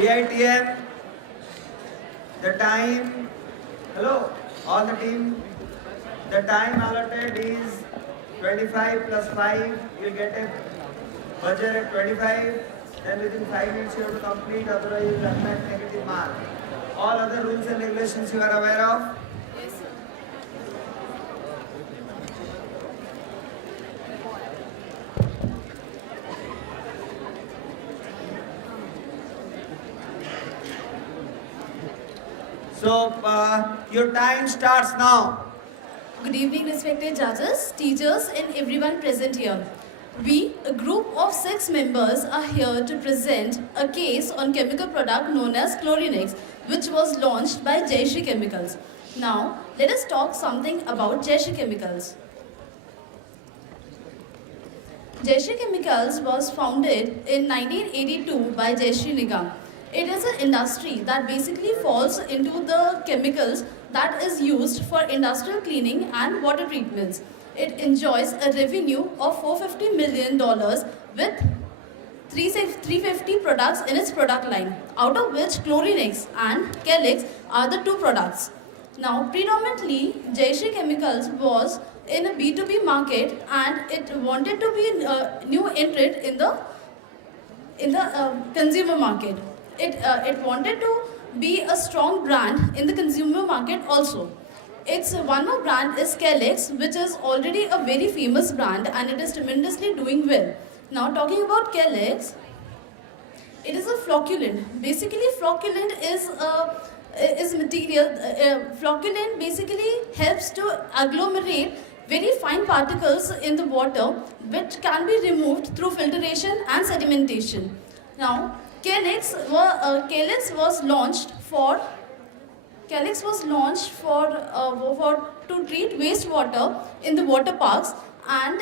BITM, the time, hello, all the team, the time allotted is 25 plus 5, you'll get a buzzer at 25, then within 5 minutes you have to complete, otherwise you will attract negative mark. All other rules and regulations you are aware of? Yes, sir. So, your time starts now. Good evening, respected judges, teachers, and everyone present here. We, a group of 6 members, are here to present a case on chemical product known as Chlorinex, which was launched by Jayshree Chemicals. Now, let us talk something about Jayshree Chemicals. Jayshree Chemicals was founded in 1982 by Jayshree Nigam. It is an industry that basically falls into the chemicals that is used for industrial cleaning and water treatments. It enjoys a revenue of $450 million with 350 products in its product line, out of which Chlorinex and Calyx are the 2 products. Now, predominantly, Jayshree Chemicals was in a B2B market and it wanted to be a new entrant in the consumer market. It wanted to be a strong brand in the consumer market also. Its one more brand is Calyx, which is already a very famous brand and it is tremendously doing well. Now, talking about Calyx, it is a flocculant. Basically, flocculant is material. Flocculant basically helps to agglomerate very fine particles in the water, which can be removed through filtration and sedimentation. Now, Calyx was launched to treat wastewater in the water parks and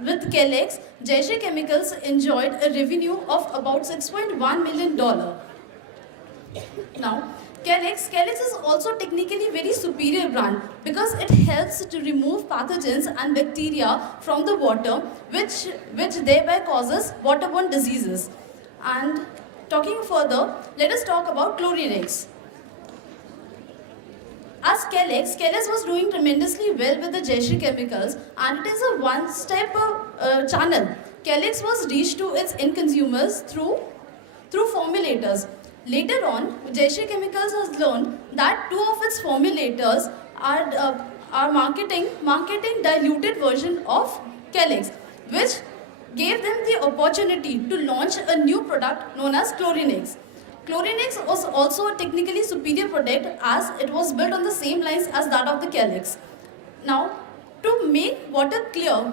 with Calyx, Jayshree Chemicals enjoyed a revenue of about $6.1 million. Now, Calyx is also technically very superior brand because it helps to remove pathogens and bacteria from the water, which thereby causes waterborne diseases. And talking further, let us talk about Chlorinex. As Calyx was doing tremendously well with the Jayshree Chemicals and it is a one-step channel. Calyx was reached to its end consumers through formulators. Later on, Jayshree Chemicals has learned that 2 of its formulators are marketing diluted version of Calyx, which gave them the opportunity to launch a new product known as Chlorinex. Chlorinex was also a technically superior product as it was built on the same lines as that of the Calyx. Now, to make water clear,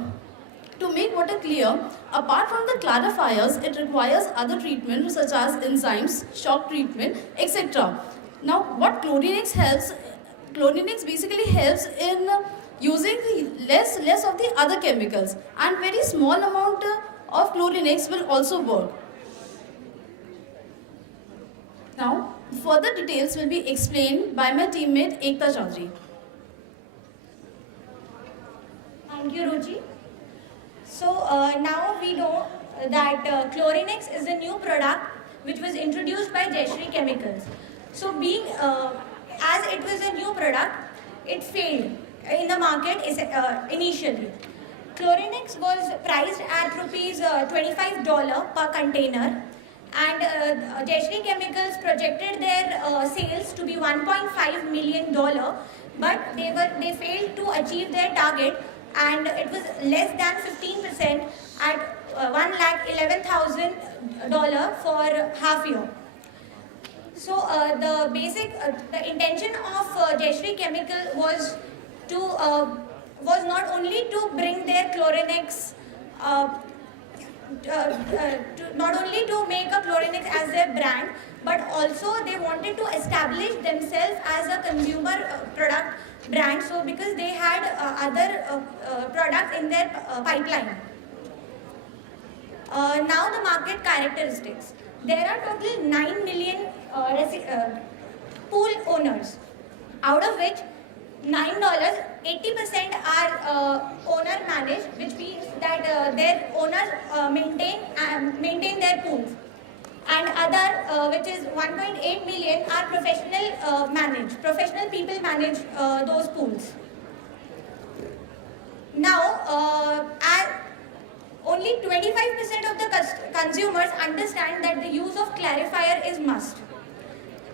apart from the clarifiers, it requires other treatments such as enzymes, shock treatment, etc. Now, what Chlorinex basically helps in using the less of the other chemicals, and very small amount of Chlorinex will also work. Now, further details will be explained by my teammate Ekta Chaudhary. Thank you, Ruchi. So now we know that Chlorinex is a new product which was introduced by Jayshree Chemicals. So being as it was a new product, it failed in the market initially. Chlorinex was priced at rupees $25 per container, and Jayshree Chemicals projected their sales to be $1.5 million, but they failed to achieve their target, and it was less than 15% at $1,11,000 for half year. So the intention of Jayshree Chemical was not only to bring their Chlorinex, not only to make a Chlorinex as their brand, but also they wanted to establish themselves as a consumer product brand. So because they had other products in their pipeline. Now the market characteristics. There are total 9 million pool owners, out of which $9 80% are owner managed, which means that their owners maintain their pools. And other, which is 1.8 million, are professional managed. Professional people manage those pools. Now, only 25% of the consumers understand that the use of clarifier is must.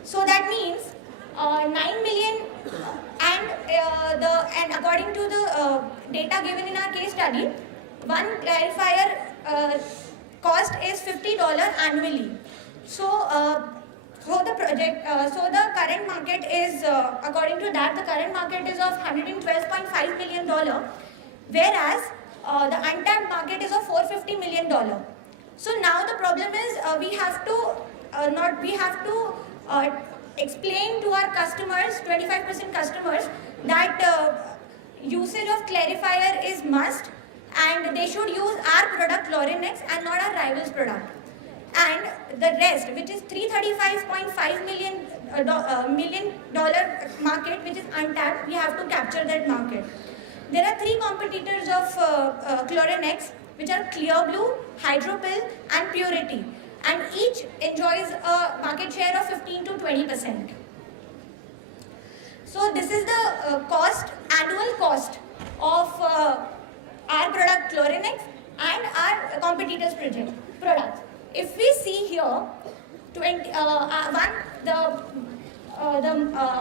So that means 9 million and according to the data given in our case study, one clarifier cost is $50 annually. So the current market is according to that, the current market is of $112.5 million, whereas the untapped market is of $450 million. So now the problem is we have to explain to our customers, 25% customers, that usage of clarifier is must, and they should use our product Chlorinex and not our rival's product. And the rest, which is $335.5 million market, which is untapped, we have to capture that market. There are three competitors of Chlorinex, which are Clear Blue, Hydropil, and Purity, and each enjoys a market share of 15 to 20%. So this is the annual cost of our product Chlorinex and our competitors' products. If we see here, the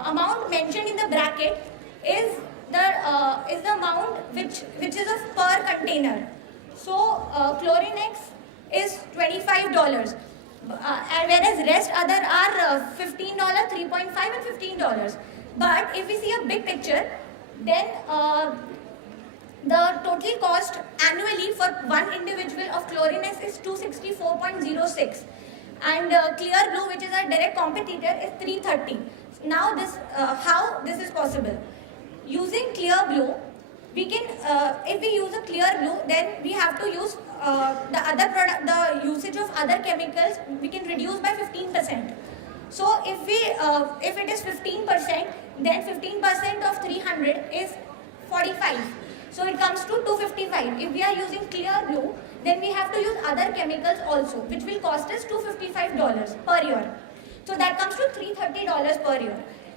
amount mentioned in the bracket is the amount which is of per container. So Chlorinex is $25, and whereas rest other are $15, $3.5 and $15. But if we see a big picture, then the total cost annually for one individual of Chlorinex is 264.06, and Clear Blue, which is our direct competitor, is 330. Now how this is possible? Using Clear Blue, we can if we use a Clear Blue, then we have to use the usage of other chemicals. We can reduce by 15%. So if it is 15%, then 15% of 300 is 45. So it comes to 255. If we are using Clear Blue, then we have to use other chemicals also, which will cost us $255 per year. So that comes to $330 per year.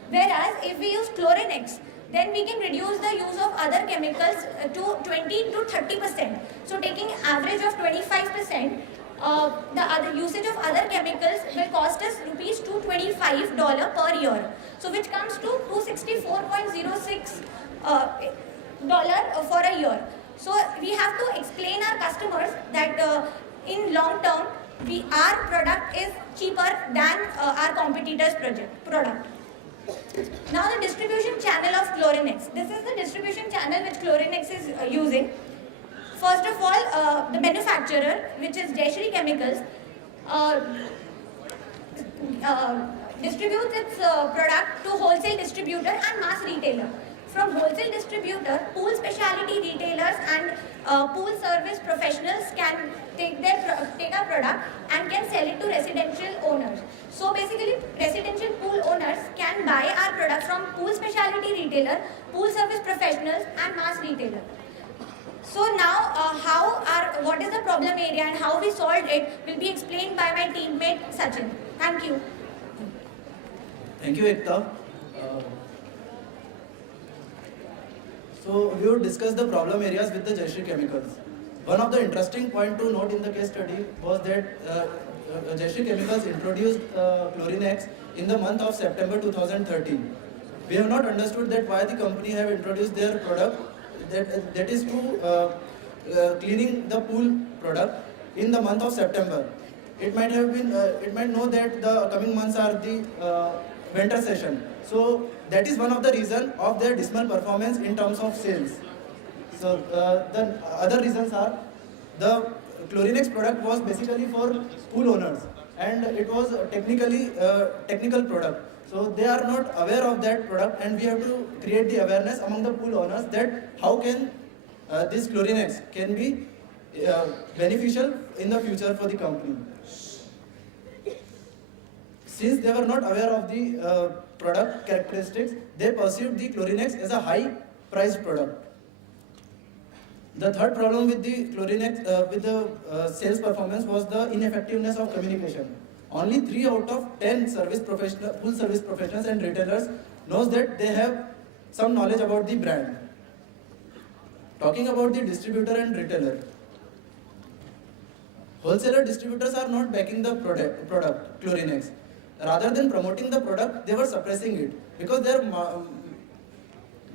Whereas if we use Chlorinex, then we can reduce the use of other chemicals to 20 to 30%. So taking average of 25%, the other usage of other chemicals will cost us rupees $225 per year. So which comes to $264.06 for a year. So we have to explain our customers that in long term, our product is cheaper than our competitors' product. Now the distribution channel of Chlorinex. This is the distribution channel which Chlorinex is using. First of all, the manufacturer, which is Jayashree Chemicals, distributes its product to wholesale distributor and mass retailer. From wholesale distributor, pool specialty retailers and pool service professionals can take our product and can sell it to residential owners. So basically, residential pool owners can buy our product from pool specialty retailer, pool service professionals and mass retailer. So now, what is the problem area and how we solved it will be explained by my teammate Sachin. Thank you. Thank you, Ekta. So we will discuss the problem areas with the Jayashree Chemicals. One of the interesting point to note in the case study was that Jayashree Chemicals introduced Chlorinex in the month of September 2013. We have not understood that why the company have introduced their product that is to cleaning the pool product in the month of September. It might have been, it might know that the coming months are the winter session. So that is one of the reasons of their dismal performance in terms of sales. So the other reasons are the Chlorinex product was basically for pool owners and it was technically technical product. So they are not aware of that product and we have to create the awareness among the pool owners that how can this Chlorinex can be beneficial in the future for the company. Since they were not aware of the product characteristics, they perceived the Chlorinex as a high priced product. The third problem with the Chlorinex, sales performance was the ineffectiveness of communication. Only 3 out of 10 full service professionals and retailers knows that they have some knowledge about the brand. Talking about the distributor and retailer, wholesaler distributors are not backing the product Chlorinex. Rather than promoting the product, they were suppressing it because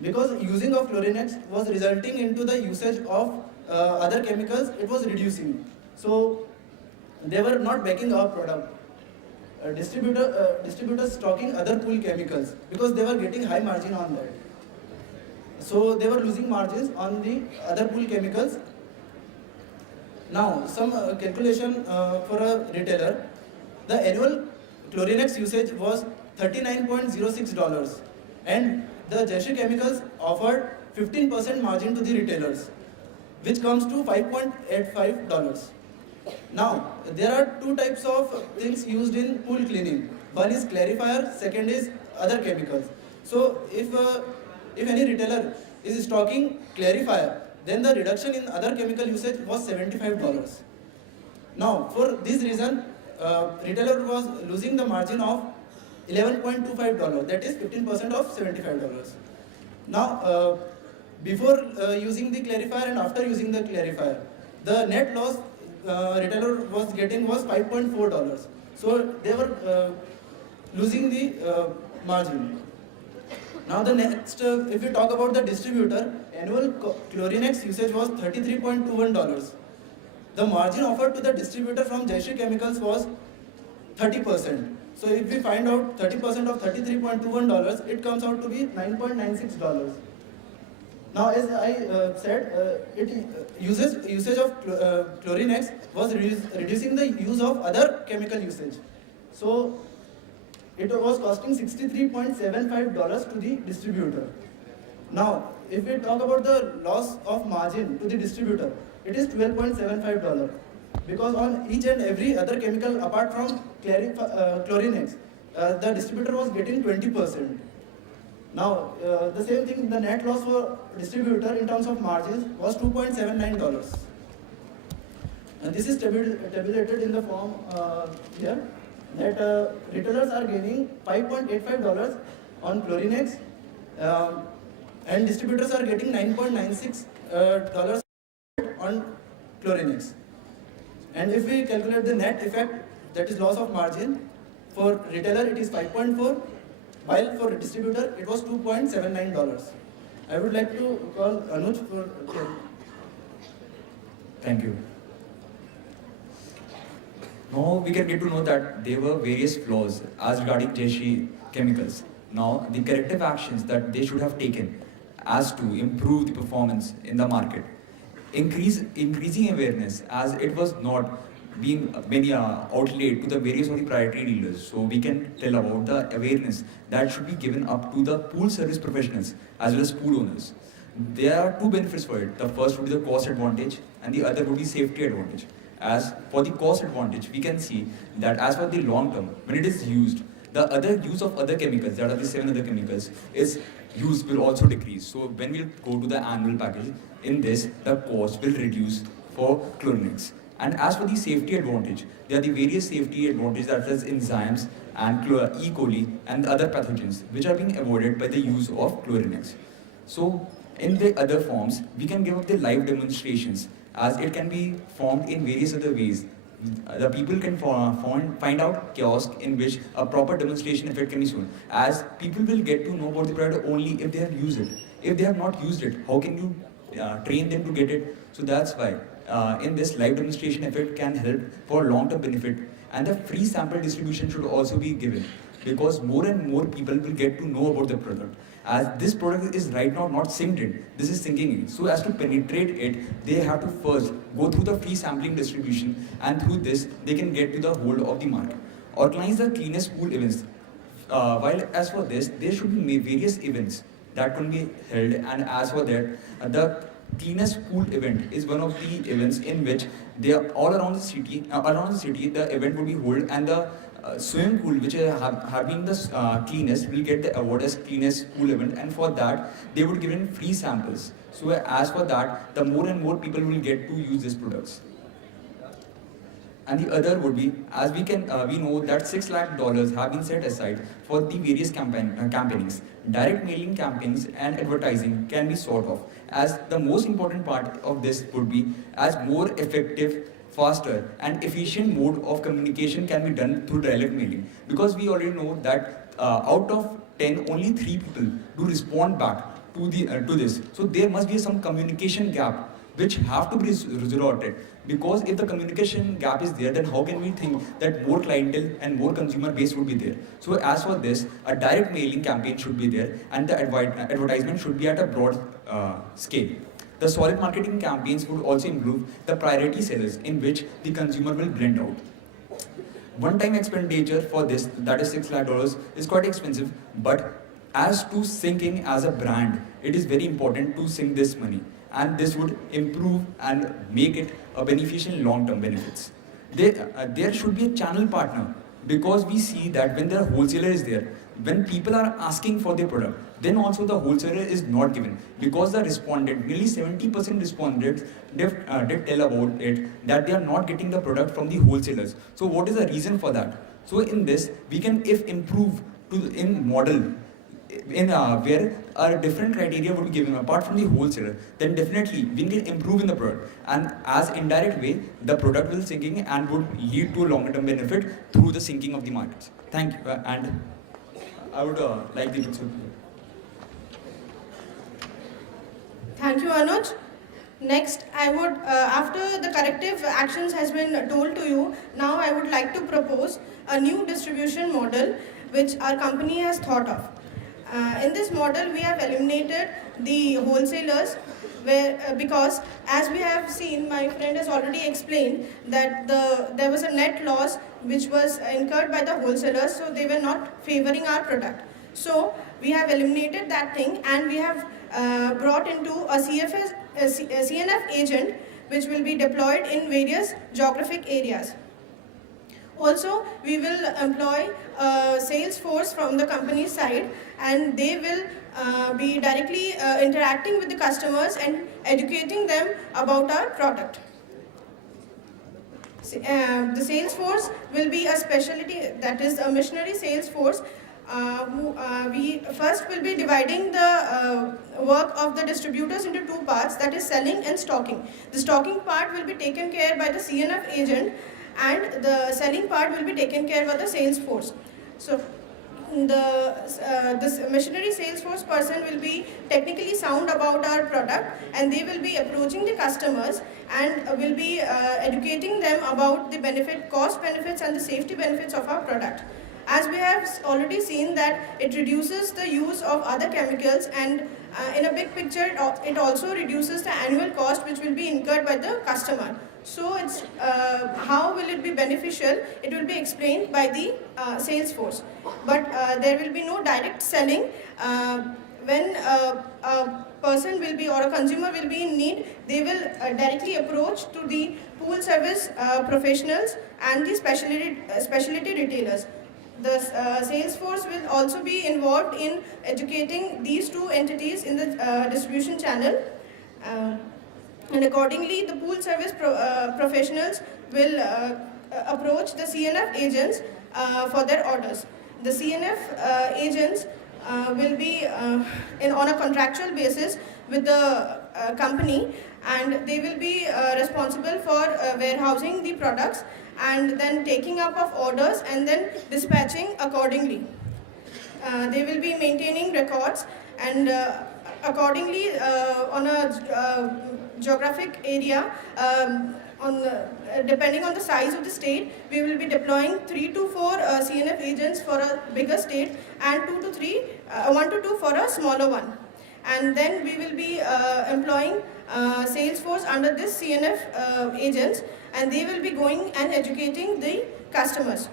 because using of Chlorinex was resulting into the usage of other chemicals, it was reducing. So they were not backing our product. Distributors stocking other pool chemicals because they were getting high margin on that. So they were losing margins on the other pool chemicals. Now some calculation for a retailer, the annual Chlorinex usage was $39.06 and the Jayashree Chemicals offered 15% margin to the retailers, which comes to $5.85. Now, there are 2 types of things used in pool cleaning. One is clarifier, second is other chemicals. So, if any retailer is stocking clarifier, then the reduction in other chemical usage was $75. Now, for this reason, retailer was losing the margin of $11.25, that is 15% of $75. Now, before using the clarifier and after using the clarifier, the net loss retailer was getting was $5.4. So they were losing the margin. Now the next, if we talk about the distributor, annual Chlorinex usage was $33.21. The margin offered to the distributor from Jayashree Chemicals was 30%. So if we find out 30% of $33.21, it comes out to be $9.96. Now, as I said, usage of Chlorinex was reducing the use of other chemical usage. So it was costing $63.75 to the distributor. Now, if we talk about the loss of margin to the distributor, it is $12.75 because on each and every other chemical apart from Chlorinex, the distributor was getting 20%. Now, the same thing, the net loss for distributor in terms of margins was $2.79. And this is tabulated in the form here that retailers are gaining $5.85 on Chlorinex and distributors are getting $9.96 on Chlorinex. And if we calculate the net effect, that is loss of margin, for retailer it is 5.4, while for distributor it was $2.79. I would like to call Anuj for. Thank you. Now we can get to know that there were various flaws as regarding Jayashree Chemicals. Now the corrective actions that they should have taken as to improve the performance in the market, increasing awareness as it was not being many outlaid to the various of the priority dealers. So we can tell about the awareness that should be given up to the pool service professionals as well as pool owners. There are 2 benefits for it. The first would be the cost advantage and the other would be safety advantage. As for the cost advantage, we can see that as for the long term, when it is used, the other use of other chemicals, that are the 7 other chemicals, is use will also decrease. So when we go to the annual package, in this, the cost will reduce for Chlorinex. And as for the safety advantage, there are the various safety advantages that is enzymes and E. coli and other pathogens which are being avoided by the use of Chlorinex. So in the other forms, we can give up the live demonstrations as it can be formed in various other ways. The people can find out kiosk in which a proper demonstration effect can be shown, as people will get to know about the product only if they have used it. If they have not used it, how can you train them to get it? So that's why in this live demonstration effect can help for long-term benefit, and the free sample distribution should also be given because more and more people will get to know about the product. As this product is right now not synced in, this is syncing in. So as to penetrate it, they have to first go through the free sampling distribution, and through this they can get to the hold of the market. Organize the cleanest pool events. While as for this, there should be various events that can be held, and as for that, the cleanest pool event is one of the events in which they are all around the city. The event will be held, and the swimming pool which have been the cleanest will get the award as cleanest pool event, and for that they would give in free samples. So as for that, the more and more people will get to use these products. And the other would be, as we know that $6 lakh have been set aside for the various campaignings. Direct mailing campaigns and advertising can be sort of, as the most important part of this would be as more effective, faster and efficient mode of communication can be done through direct mailing. Because we already know that out of 10, only 3 people do respond back to this. So there must be some communication gap which have to be resorted, because if the communication gap is there, then how can we think that more clientele and more consumer base would be there? So as for this, a direct mailing campaign should be there, and the advertisement should be at a broad scale. The solid marketing campaigns would also improve the priority sellers, in which the consumer will blend out. One-time expenditure for this, that is $6 lakh, is quite expensive, but as to syncing as a brand, it is very important to sync this money, and this would improve and make it a beneficial long-term benefits. There should be a channel partner, because we see that when the wholesaler is there, when people are asking for their product, then also the wholesaler is not given, because the respondent, nearly 70% respondents did tell about it that they are not getting the product from the wholesalers. So what is the reason for that? So in this, we can improve in model, where a different criteria would be given apart from the wholesaler, then definitely we can improve in the product, and as indirect way the product will syncing and would lead to a longer term benefit through the syncing of the markets. Thank you, and I would like the Thank you, Anuj. Next, I would, after the corrective actions has been told to you, now I would like to propose a new distribution model which our company has thought of. In this model, we have eliminated the wholesalers, because as we have seen, my friend has already explained that there was a net loss which was incurred by the wholesalers, so they were not favoring our product. So we have eliminated that thing, and we have brought into a CNF agent which will be deployed in various geographic areas. Also, we will employ a sales force from the company side, and they will be directly interacting with the customers and educating them about our product. The sales force will be a specialty, that is a missionary sales force, we first will be dividing the work of the distributors into 2 parts, that is selling and stocking. The stocking part will be taken care by the CNF agent, and the selling part will be taken care by the sales force. So this missionary sales force person will be technically sound about our product, and they will be approaching the customers and will be educating them about the cost benefits and the safety benefits of our product. As we have already seen that it reduces the use of other chemicals, and in a big picture it also reduces the annual cost which will be incurred by the customer. So it's how will it be beneficial? It will be explained by the sales force. But there will be no direct selling. When a person will be, or a consumer will be in need, they will directly approach to the pool service professionals and the specialty retailers. The sales force will also be involved in educating these 2 entities in the distribution channel. And accordingly, the pool service professionals will approach the CNF agents for their orders. The CNF agents will be on a contractual basis with the company, and they will be responsible for warehousing the products and then taking up of orders and then dispatching accordingly. They will be maintaining records, and accordingly on a geographic area, depending on the size of the state, we will be deploying 3 to 4 CNF agents for a bigger state, and 1 to 2 for a smaller one. And then we will be employing sales force under this CNF agents, and they will be going and educating the customers.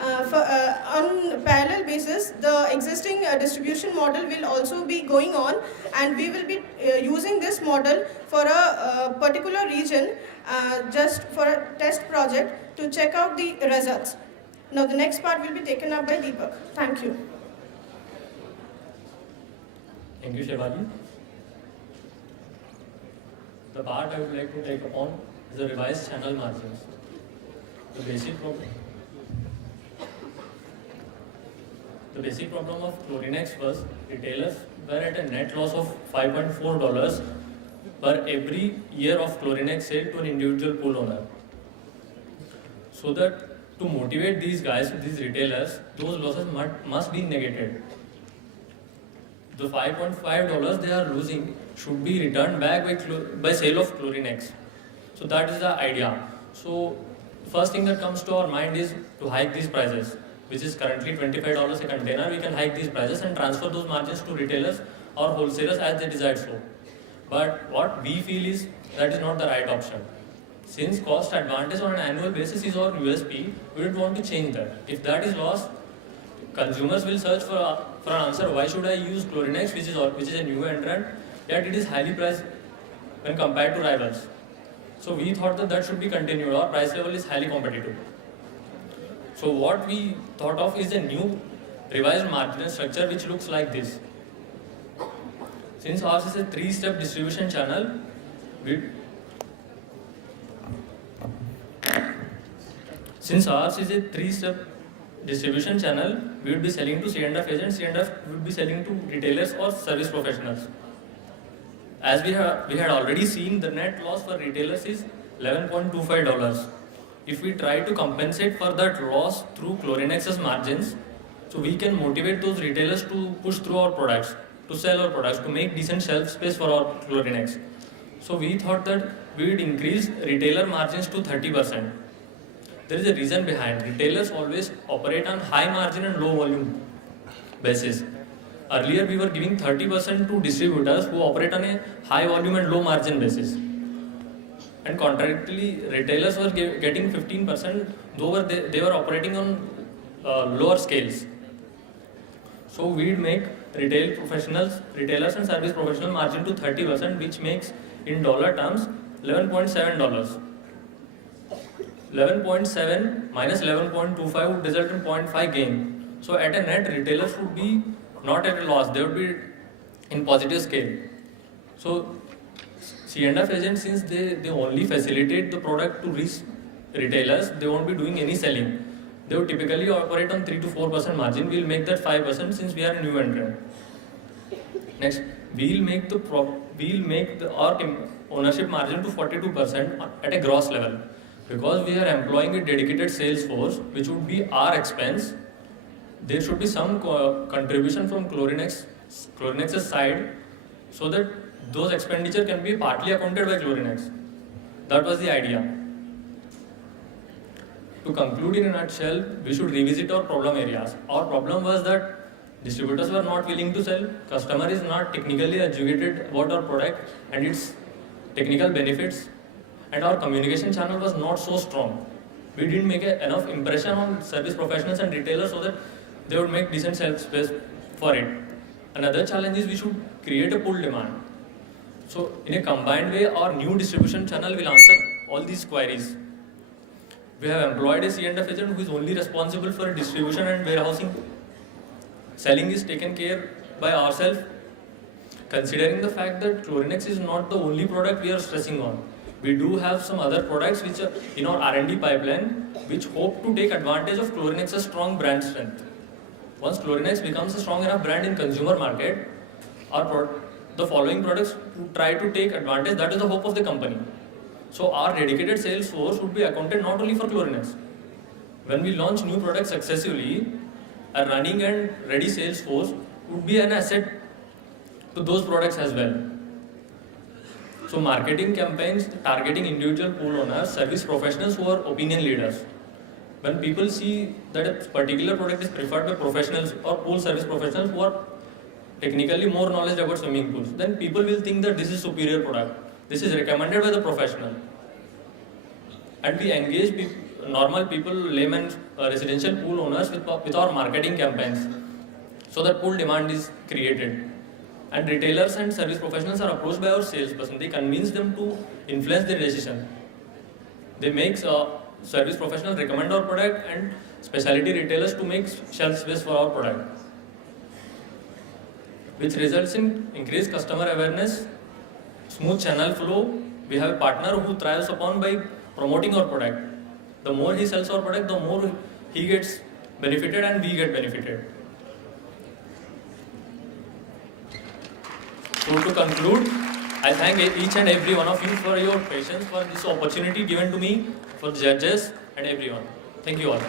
On parallel basis, the existing distribution model will also be going on, and we will be using this model for a particular region, just for a test project to check out the results. Now the next part will be taken up by Deepak. Thank you. Thank you, Shivali. The part I would like to take upon is the revised channel margins. The basic problem of Chlorinex was retailers were at a net loss of $5.4 per every year of Chlorinex sale to an individual pool owner. So that to motivate these guys, these retailers, those losses must be negated. The $5.5 they are losing should be returned back by sale of Chlorinex. So that is the idea. So first thing that comes to our mind is to hike these prices, which is currently $25 a container. We can hike these prices and transfer those margins to retailers or wholesalers as they decide so. But what we feel is that is not the right option. Since cost advantage on an annual basis is our USP, we don't want to change that. If that is lost, consumers will search for an answer. Why should I use Chlorinex, which is a new entrant, yet it is highly priced when compared to rivals. So we thought that should be continued. Our price level is highly competitive. So what we thought of is a new revised margin structure which looks like this. Since ours is a 3-step distribution channel, we would be selling to C&F agents, C&F would be selling to retailers or service professionals. As we had already seen, the net loss for retailers is $11.25. If we try to compensate for that loss through Chlorinex's margins, so we can motivate those retailers to push through our products, to sell our products, to make decent shelf space for our Chlorinex. So we thought that we would increase retailer margins to 30%. There is a reason behind. Retailers always operate on high margin and low volume basis. Earlier we were giving 30% to distributors who operate on a high volume and low margin basis. And contrarily, retailers were getting 15%, though they were operating on lower scales. So we'd make retailers and service professional margin to 30%, which makes in dollar terms $11.7. 11.7 minus 11.25 would result in 0.5 gain. So at a net, retailers would be not at a loss, they would be in positive scale. So C&F agents, since they only facilitate the product to reach retailers, they won't be doing any selling. They would typically operate on 3 to 4% margin. We'll make that 5% since we are a new entrant. Next, we'll make our ownership margin to 42% at a gross level. Because we are employing a dedicated sales force, which would be our expense, there should be some contribution from Chlorinex's side, so that those expenditure can be partly accounted by Chlorinex. That was the idea. To conclude in a nutshell, we should revisit our problem areas. Our problem was that distributors were not willing to sell, customer is not technically educated about our product and its technical benefits, and our communication channel was not so strong. We didn't make enough impression on service professionals and retailers so that they would make decent shelf space for it. Another challenge is we should create a pull demand. So in a combined way, our new distribution channel will answer all these queries. We have employed a C&F agent who is only responsible for distribution and warehousing. Selling is taken care by ourselves. Considering the fact that Chlorinex is not the only product we are stressing on, we do have some other products which are in our R&D pipeline, which hope to take advantage of Chlorinex's strong brand strength. Once Chlorinex becomes a strong enough brand in consumer market, the following products would try to take advantage. That is the hope of the company. So our dedicated sales force would be accounted not only for Chlorinex. When we launch new products successfully, a running and ready sales force would be an asset to those products as well. So marketing campaigns targeting individual pool owners, service professionals who are opinion leaders. When people see that a particular product is preferred by professionals or pool service professionals who are technically more knowledge about swimming pools, then people will think that this is superior product. This is recommended by the professional. And we engage normal people, laymen, residential pool owners with our marketing campaigns, so that pool demand is created. And retailers and service professionals are approached by our salesperson. They convince them to influence their decision. They make service professionals recommend our product, and specialty retailers to make shelf space for our product, which results in increased customer awareness, smooth channel flow. We have a partner who thrives upon by promoting our product. The more he sells our product, the more he gets benefited and we get benefited. So to conclude, I thank each and every one of you for your patience, for this opportunity given to me, for judges and everyone. Thank you all.